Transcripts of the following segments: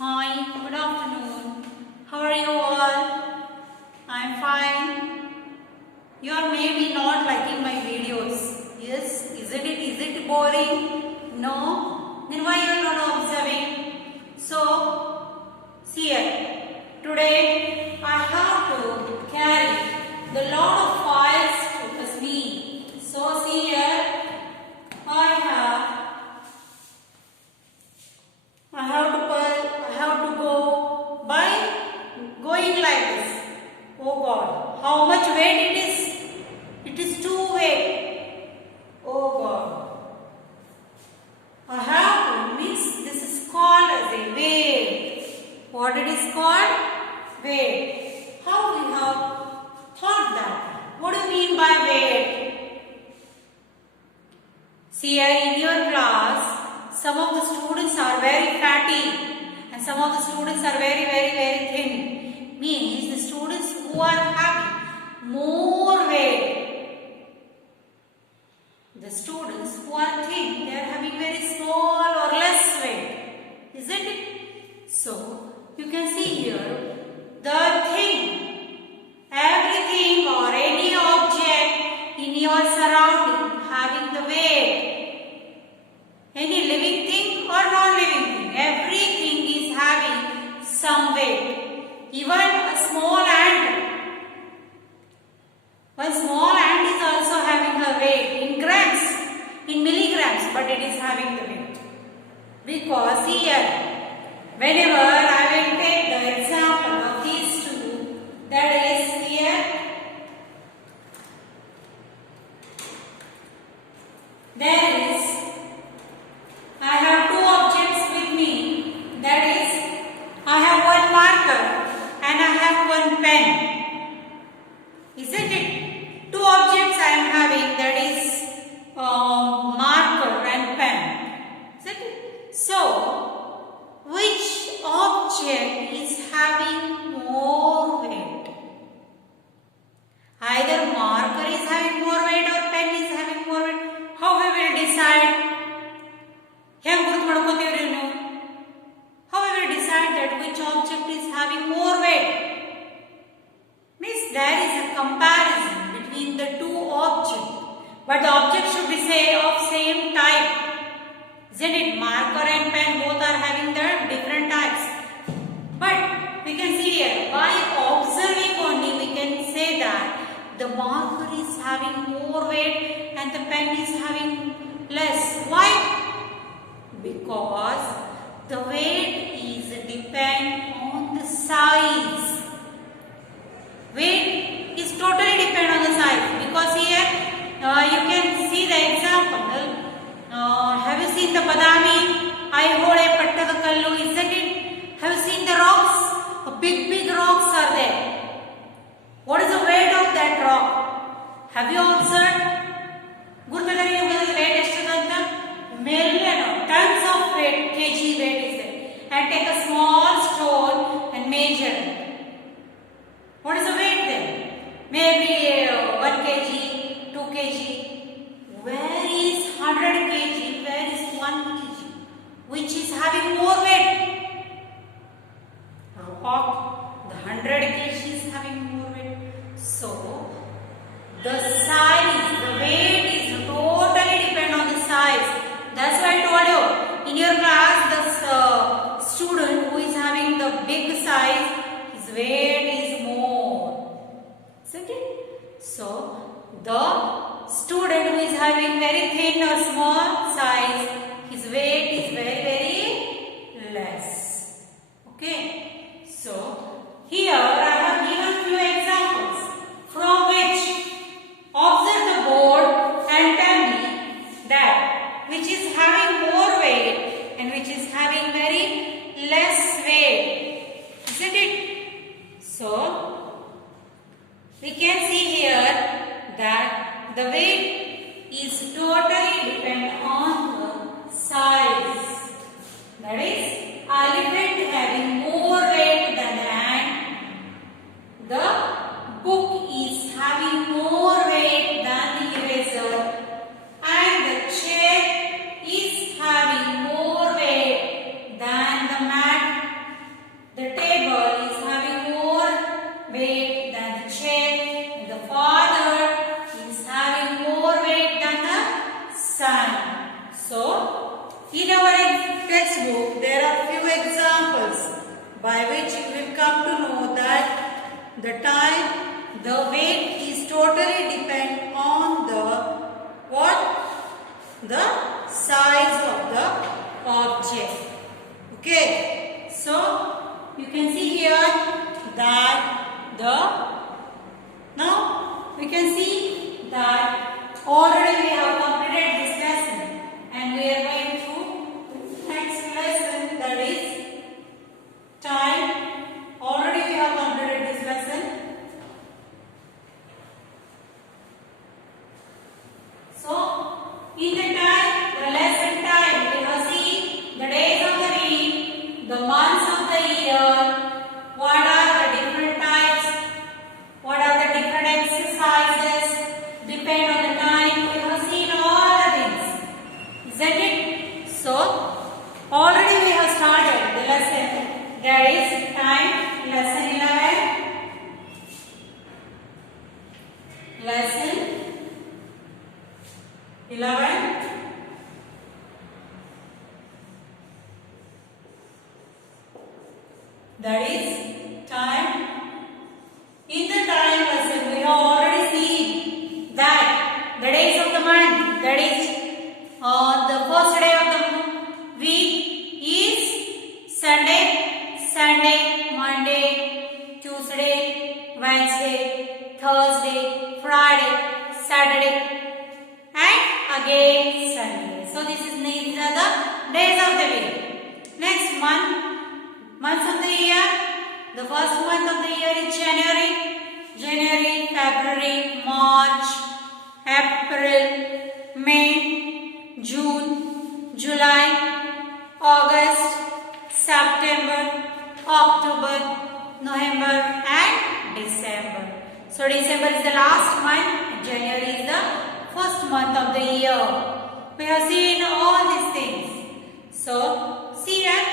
Hi, good afternoon. How are you all? I'm fine. You are maybe not liking my videos. Yes, is it boring? No? Then why you are not observing? So, see here. Today I have to carry the lot of files with me. So see here. I have to go by going like this. Oh God, how much weight it is? It is too weight. Oh God. I have to miss. This is called as a weight. What it is called? Weight. How we have thought that? What do you mean by weight? See here in your class, some of the students are very fatty and some of the students are very thin. Means the students who are having more weight. The students who are thin, they are having very small or less weight. Isn't it? So, you can see here the thing, everything or any object in your surrounding having the weight. Any living thing or non-living thing, everything is having some weight. Even a small ant. One small ant is also having a weight in grams, in milligrams, but it is having the weight. Because here, whenever I will take the example of these two, that is here, there is I have two objects with me, that is, I have one marker and I have one pen. Isn't it? Two objects I am having, that is marker and pen. Isn't it? So, which object is having more weight? Either marker is having more weight or pen is having more weight. How we will decide? How we will decide that which object is having more weight? Means there is a comparison between the two objects, but the object should be say of same type. Isn't it? Marker and pen both are having the different types. But we can see here, by observing only we can say that the marker is having more weight and the pen is having less. Why? Because the weight is depend on the size. Weight is totally depend on the size. Because here you can see the example. Have you seen the badami? I hold a pattaka kallu, isn't it? Have you seen the rocks? Big rocks are there. What is the weight of that rock? Have you observed? Tons of weight, kg weight is there. And take a small stone and measure. What is the weight then? Maybe 1 kg, 2 kg. Where is 100 kg? Where is 1 kg? Which is having more weight? Rock. The 100 kg is having more weight. So, the size, the weight is totally depend on the size. That's why I told you, in your class, the student who is having the big size, his weight is more. Isn't it? So, the student who is having very thin or small size, his weight is very less. Okay? So, here I have given few examples from which observe the board and tell me that which is having more weight and which is having very less weight. Isn't it? So, we can see here that the weight is totally depend on the size. That is, elephant having more weight than the ant. The book is having more weight than the eraser. And the chair is having more weight than the mat in our textbook there are few examples by which you will come to know that the time, the weight is totally depend on the what? The size of the object. Okay, so you can see here that now we can see that already we have completed this lesson and we are going to next lesson, that is time. Already we have completed this lesson. So in the time, the lesson time, we have seen the days of the week, the months of the year, what are the different types, what are the different exercises, depend on the time. We have seen all the things, isn't it? So already we have started the lesson, that is time, lesson 11. Lesson 11. That is time. In the time lesson, we have already seen that the days of the month, that is the first day of the week is Sunday, Monday, Tuesday, Wednesday, Thursday, Friday, Saturday, and again Sunday. So these are the days of the week. Next months of the year. The first month of the year is January, February, March, April, May, June, July, August, September, October, November, and December. So December is the last month, January is the first month of the year. We have seen all these things. So see that.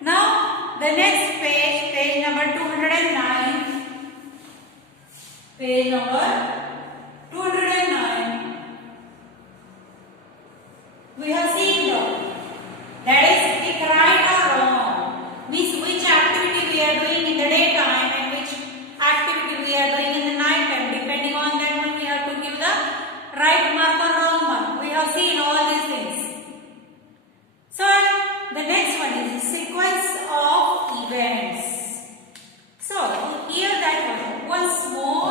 Now the next page number 209. Page number 209. We have seen that is pick right or wrong. Means which activity we are doing in the daytime and which activity we are doing in the night time. Depending on that one, we have to give the right mark or wrong mark. We have seen all these things. So the next one is the sequence of events. So here that one small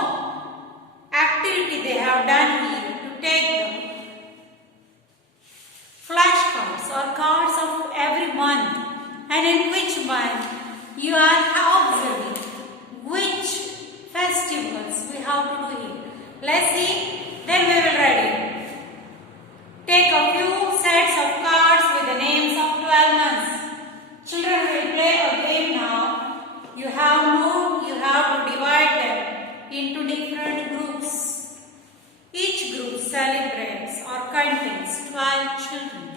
activity they have done here to take the flashcards or cards of every month, and in which month you are observing which festivals we have to do here. Let's see, then we will write it. Take a few sets of cards with the names of 12 months. Children will play a game now. You have to divide them into different groups. Each group celebrates or contains 12 children.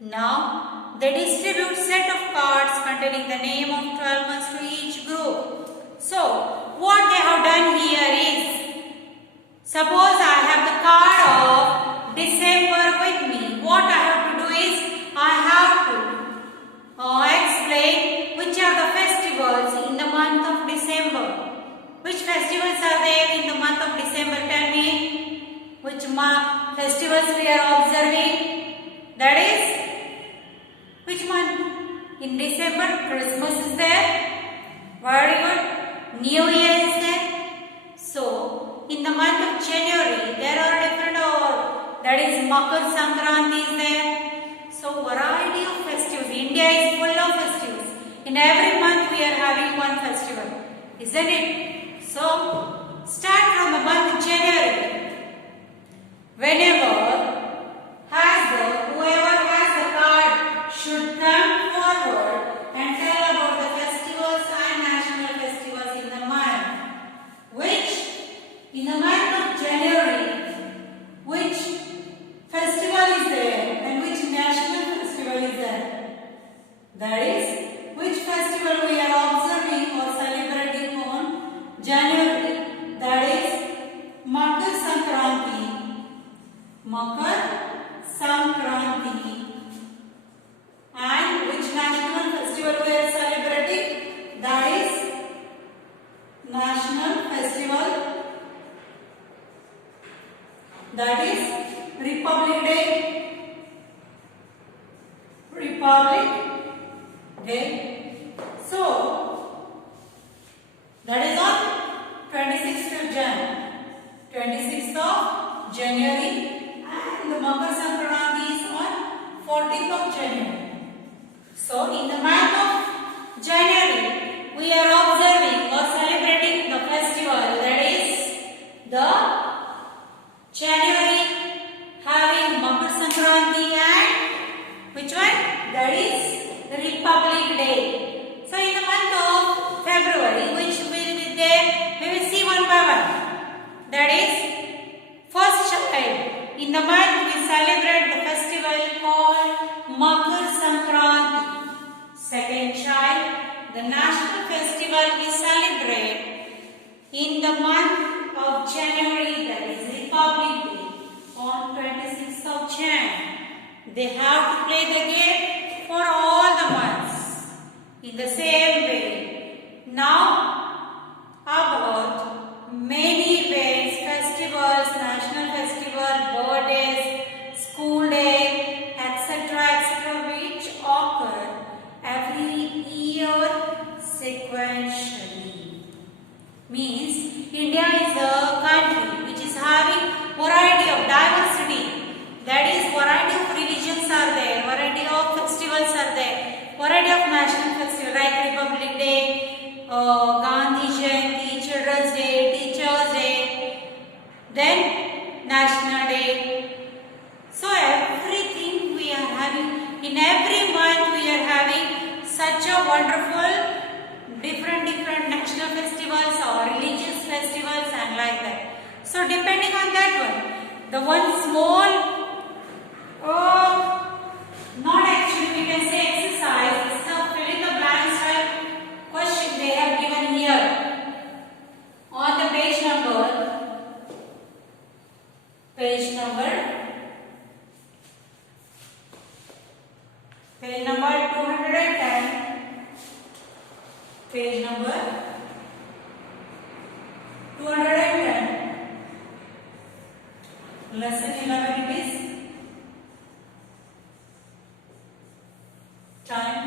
Now, they distribute set of cards containing the name of 12 months to each group. So, what they have done here is, suppose I have the card of December with me. What I have to do is, I have to explain which are the festivals in the month of December. Which festivals are there in the month of December? Tell me. Which festivals we are observing? That is, which month? In December, Christmas is there. Very good. New Year is there. So, in the month of January, there are different, that is Makar Sankranti is there. So, variety of festivals. India is full of festivals. In every month, we are having one festival. Isn't it? So, start from the month of January. Whoever has the card should come forward and tell about the festivals and national festivals in the month. In the month of January, which festival is there and which national festival is there? That is, which festival we are observing or celebrating on January. Republic Day. So that is on 26th of January, and the Makar Sankranti is on 14th of January. So in the month of January we are observing or celebrating the festival, that is the January having Makar Sankranti, and which one? That is the Republic Day. So in the month of February, which will be there, we will see one by one. That is first child. In the month we celebrate the festival called Makar Sankranti. Second child, the national festival we celebrate in the month of January, that is Republic Day, on 26th of Jan. They have to play the game for all the months in the same way. Now about many events, festivals, national festival, birthdays, school day, etc., which occur every year sequentially. Means India is a country which is having variety of diversity. That is, variety of religions are there, variety of festivals are there, variety of national festivals like Republic Day, Gandhi Jayanti, Children's Day, Teachers Day, then National Day. So everything we are having, in every month we are having such a wonderful different national festivals or religious festivals and like that. So depending on that one, the one small not actually we can say exercise is the fill in the blanks type question they have given here on the page number 210, page number 210, lesson 11 it is. Time.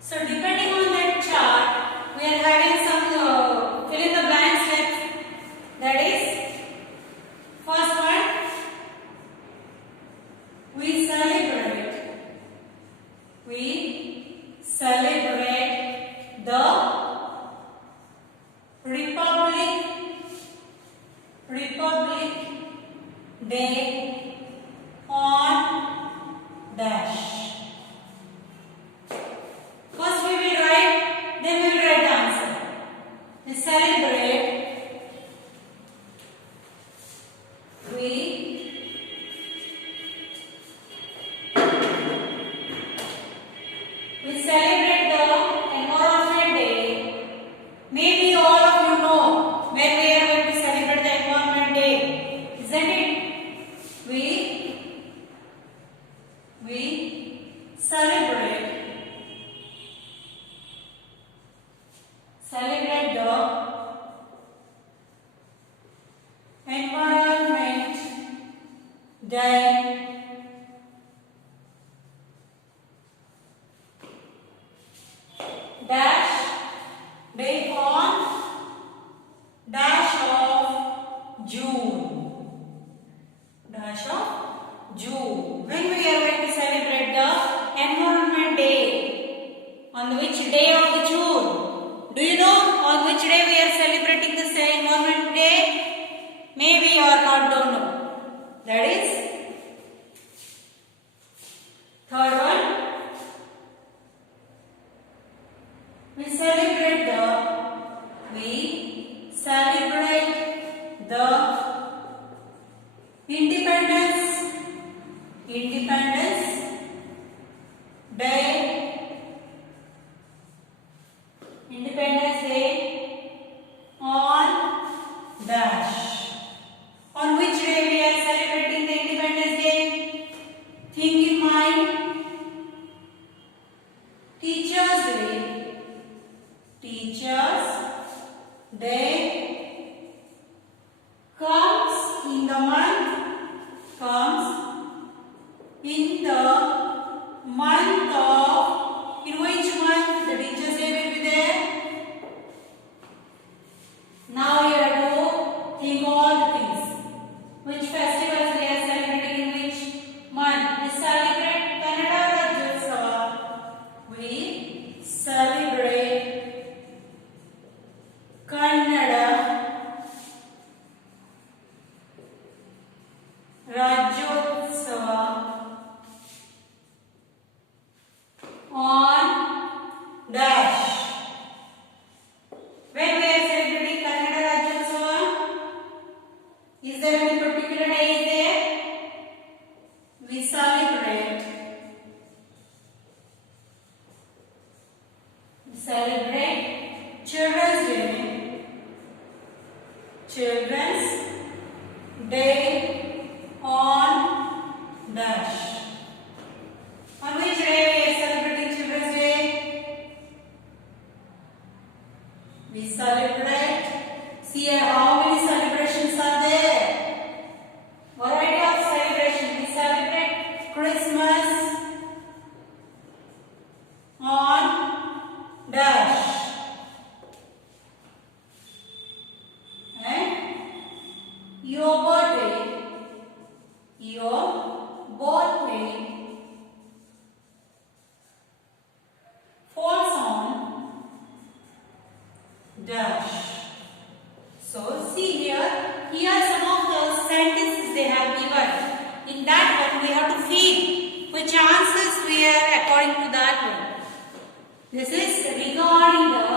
So depending on that chart, we are having some fill in the blanks steps. That is, first one, we celebrate the Republic Day on dash. First we will write, then we will write the answer. We celebrate the Environment Day. Maybe all of you know when we are going to celebrate the Environment Day, isn't it? We celebrate the Environment Day dash day on dash of June. When we are going to celebrate the Environment Day? On which day of the June? Do you know on which day we are celebrating the Environment Day? Maybe or not, don't know. That is third one. We celebrate the Independence Day on dash. On which day we are celebrating the Independence Day? Think in mind. Teachers Day comes in the month In that one we have to fill which answers we are according to that one. This is regarding the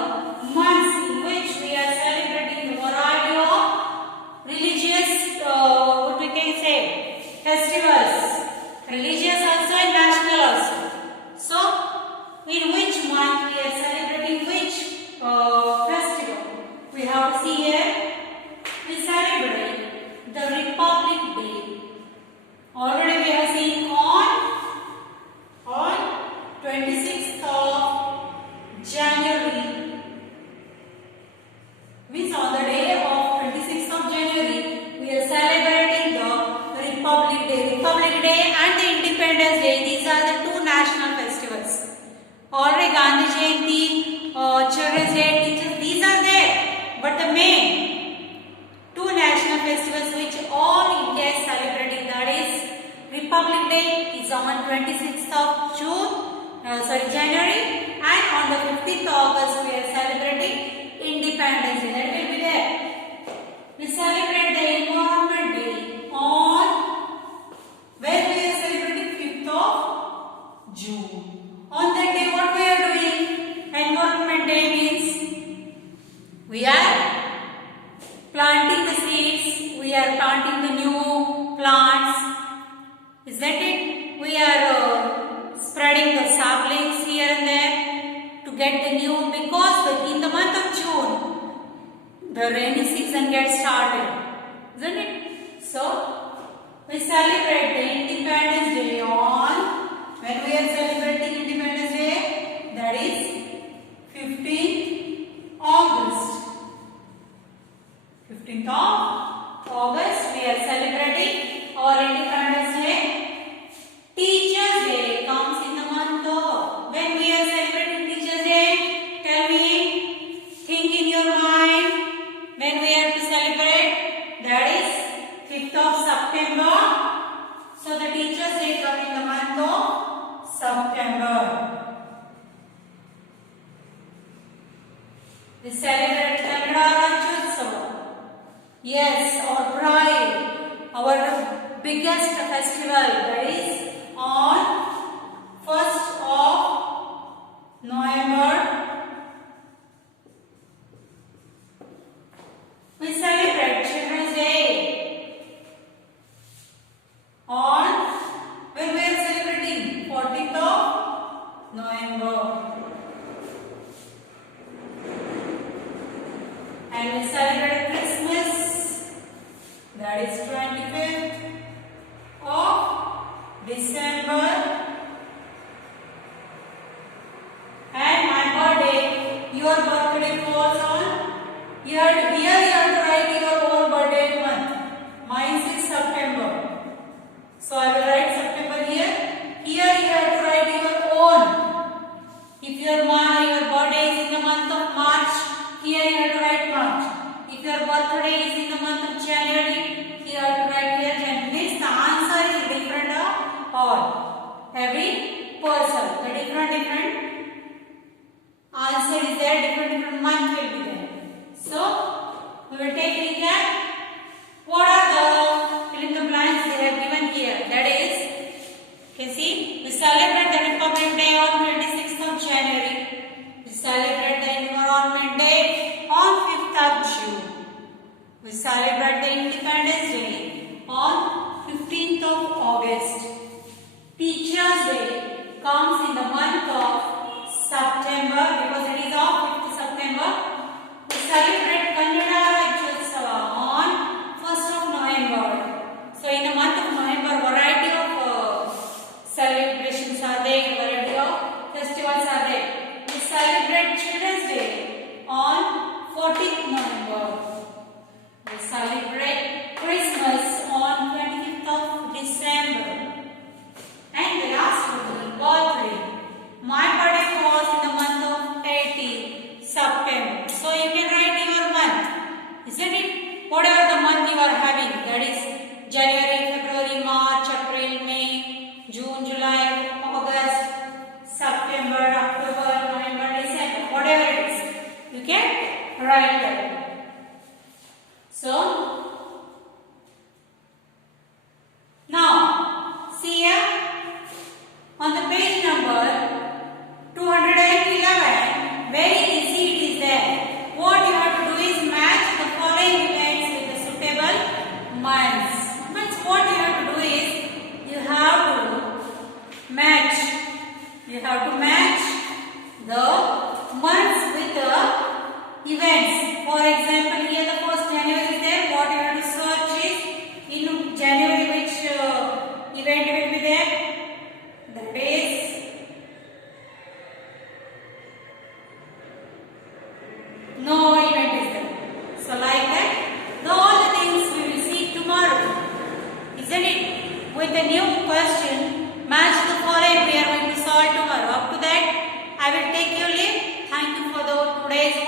months in which we are celebrating the variety of religious, what we can say, festivals. Religious also and national also. So, in which month we are celebrating which festival? We have to see here. We celebrate the Republic Day. Already we have seen on 26th of January. Means on the day of 26th of January, we are celebrating the Republic Day. Republic Day and the Independence Day. These are the two national festivals. Already Gandhi Jayanti, Children's Day, teachers, these are there. But the main two national festivals which all India is celebrating, that is Republic Day is on 26th of January, and on the 15th August we are celebrating Independence Day. That will be there. We celebrate the Environment Day on when we are celebrating 5th of June. On that day what we are doing? Environment Day means we are planting the seeds, we are planting the new plants, isn't it? We are spreading the saplings here and there to get the new, because in the month of June the rainy season gets started, isn't it? So we celebrate the Independence Day on, when we are celebrating Independence Day, that is 15th August. 15th of August we are celebrating our Independence Day. Teachers Day comes in the month of, when we are celebrating Teachers Day, tell me, think in your mind, when we have to celebrate, that is 5th of September. So the Teachers Day comes in the month of September. We celebrate Kannada Rajyotsava. Yes, our pride, our biggest festival, that is on 1st of November. We celebrate Children's Day on, when we are celebrating 14th of November. And we celebrate Christmas, that is 25th of December. And my birthday, your birthday falls on, here you have to write your own birthday month. Mine is September. So I will write September here. Here you have to write your own. If your birthday is in the month of March, here you have to write March. If your birthday is in the month of January, you have to write here January. Means the answer is different of all. Every person, the different answer is there, different month will be there. So we will take recap. What are the fill in the blanks they have given here? That is, you can see, we celebrate the Republic Day on 26th of January. We celebrate the Environment Day on 5th of June. We celebrate the Independence Day on 15th of August. Teachers Day comes in the month of September, because it is of 5th September. We celebrate Kannada Rajyotsava on 1st of November. So in the month of November, variety of celebrations are there, variety of festivals are there. We celebrate Children's Day on 14th November. We celebrate Christmas on 25th of December. And the last one, birthday. My with a new question. Match the following. We are going to solve tomorrow. Up to that, I will take your leave. Thank you for the today's work.